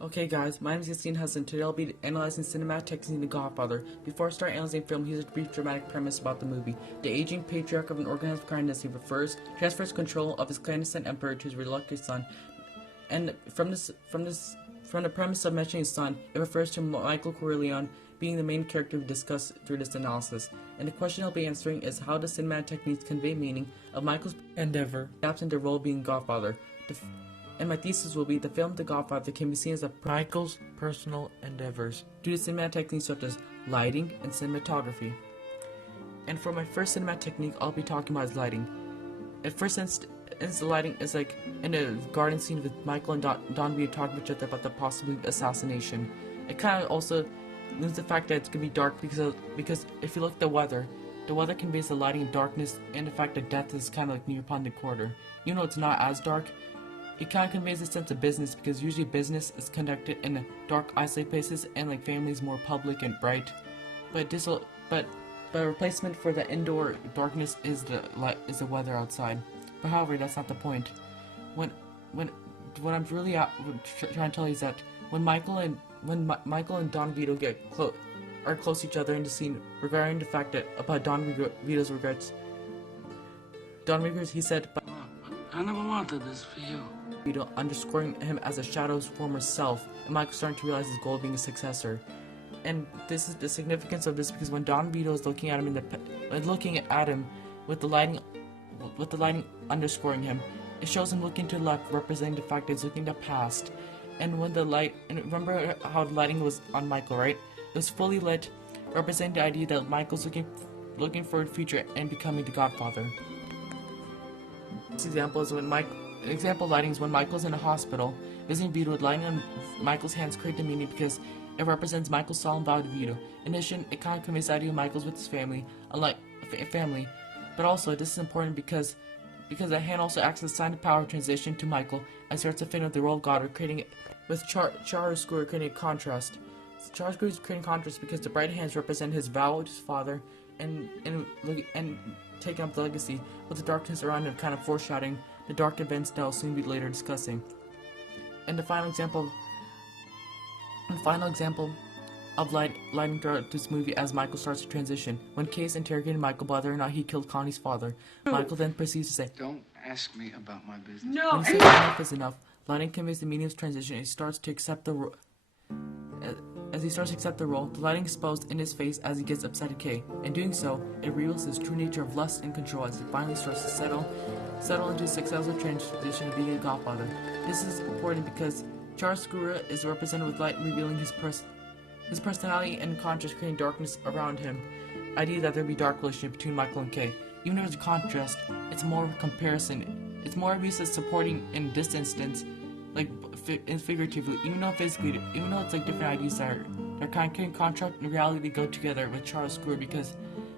Okay guys, my name is Yassine Hassan. Today I'll be analyzing cinematic techniques in The Godfather. Before I start analyzing the film, here's a brief dramatic premise about the movie. The aging patriarch of an organized crime dynasty transfers control of his clandestine emperor to his reluctant son. And from the premise of mentioning his son, it refers to Michael Corleone being the main character we discuss through this analysis. And the question I'll be answering is how does cinematic techniques convey meaning of Michael's endeavor adapts into the role of being Godfather. And my thesis will be the film The Godfather can be seen as Michael's personal endeavors due to cinematic techniques such as lighting and cinematography. And for my first cinematic technique, I'll be talking about is lighting. At first instance, the lighting is like in a garden scene with Michael and Don Vito talking to each other about the possible assassination. It kind of also loses the fact that it's gonna be dark because if you look at the weather conveys the lighting and darkness and the fact that death is kind of like near upon the corner. You know, it's not as dark. It kind of conveys a sense of business because usually business is conducted in dark, isolated places, and like families more public and bright. But a replacement for the indoor darkness is the weather outside. But however, that's not the point. What I'm really trying to tell you is that when Michael and Don Vito are close to each other in the scene, regarding the fact that about Don Vito's regrets. He said, I never wanted this for you. Vito, underscoring him as a shadow of his former self, and Michael starting to realize his goal of being a successor. And this is the significance of this because when Don Vito is looking at him with the lighting underscoring him, it shows him looking to the left, representing the fact that he's looking to the past. And remember how the lighting was on Michael, right? It was fully lit, representing the idea that Michael's looking for the future and becoming the Godfather. This example is when lighting is when Michael's in a hospital, visiting Vito with lighting on Michael's hands create the meaning because it represents Michael's solemn vow to Vito. In addition, it kind of conveys the idea of Michael's with his family, but also this is important because the hand also acts as a sign of power transition to Michael and starts to fit with the role of God, creating with chiaroscuro creating a contrast. Chiaroscuro is creating contrast because the bright hands represent his vow to his father and taking up the legacy, with the darkness around him kind of foreshadowing the dark events that I'll soon be later discussing. And the final example of lighting throughout this movie as Michael starts to transition. When Kay is interrogating Michael whether or not he killed Connie's father, Michael then proceeds to say, "Don't ask me about my business." No. when he says enough is enough, lighting conveys the meaning of transition and he starts to accept the role. As he starts to accept the role, the lighting is exposed in his face as he gets upset at Kay. In doing so, it reveals his true nature of lust and control as he finally starts to settle into a successful transition of being a Godfather. This is important because chiaroscuro is represented with light revealing his personality and conscience creating darkness around him. Idea that there will be dark relationship between Michael and Kay. Even if it's a contrast, it's more of a comparison. It's more used as supporting in this instance, like figuratively, even though it's like different ideas that are kind of in contrast, in reality they go together with chiaroscuro because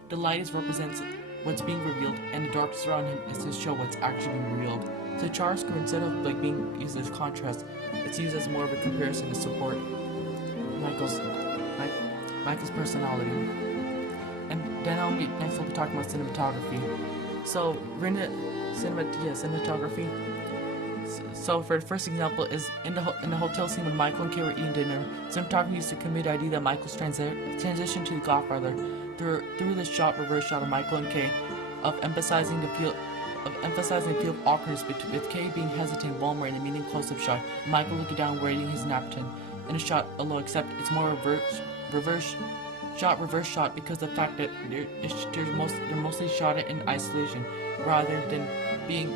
the light represents what's being revealed and the darkness around him is to show what's actually being revealed. So chiaroscuro, instead of like being used as contrast, it's used as more of a comparison to support Michael's personality. And then next we'll be talking about cinematography. So cinematography. So for the first example is in the hotel scene when Michael and Kay were eating dinner. Cinematography used to convey the idea that Michael's transition to the Godfather through the reverse shot of Michael and Kay, of emphasizing the feel of awkwardness with Kay being hesitant, vulnerable in a meaning close-up shot, Michael looking down wearing his napkin in a shot alone, except it's more reverse shot because the fact that they're mostly shot in isolation rather than being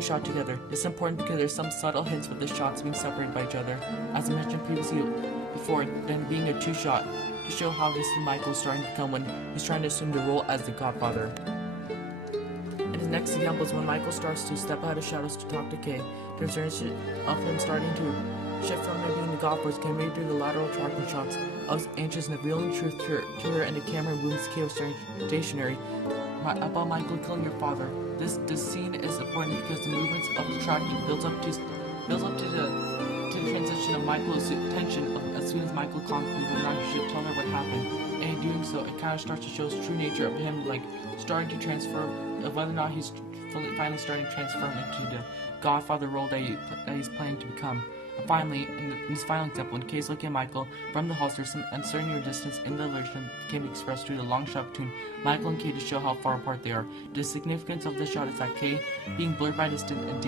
shot together. It's important because there's some subtle hints with the shots being separated by each other, as I mentioned previously before, then being a two-shot to show how this Michael is starting to become when he's trying to assume the role as the Godfather. And his next example is when Michael starts to step out of shadows to talk to Kay. The transition of him starting to shift from him being the Godfather can made through the lateral tracking shots of anxious and revealing truth to her, and the camera moves Kay stationary about Michael killing your father. This scene is important because the movements of the tracking builds up to the transition of Michael's tension as soon as Michael concludes whether or not he should tell her what happened. And in doing so, it kind of starts to show his true nature of him, like starting to transfer, of whether or not he's finally starting to transform into the Godfather role that he's planning to become. Finally, in this final example, in case looking at Michael from the halls, there's some uncertainty or distance in the illusion that can be expressed through the long shot between Michael and Kay to show how far apart they are. The significance of this shot is that Kay, being blurred by distance,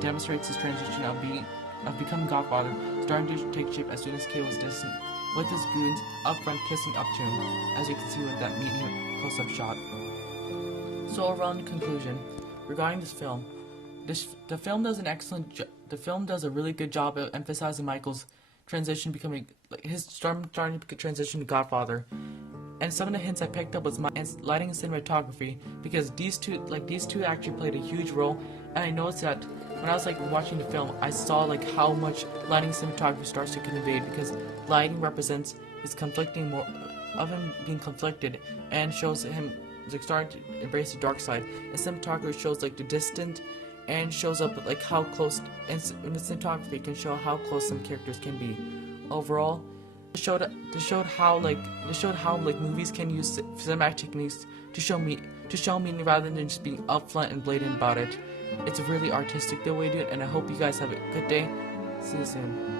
demonstrates his transition of becoming Godfather, starting to take shape as soon as Kay was distant, with his goons up front kissing up to him, as you can see with that meeting close-up shot. So overall, in conclusion, regarding this film, the film does a really good job of emphasizing Michael's transition, becoming starting to transition to Godfather. And some of the hints I picked up was lighting and cinematography, because these two actually played a huge role. And I noticed that when I was watching the film, I saw how much lighting and cinematography starts to convey, because lighting represents his conflicting of him being conflicted, and shows him starting to embrace the dark side. And cinematography shows the distant, and shows up how close, and the cinematography can show how close some characters can be. Overall, it showed how movies can use cinematic techniques to show meaning rather than just being upfront and blatant about it. It's really artistic the way to do it, and I hope you guys have a good day. See you soon.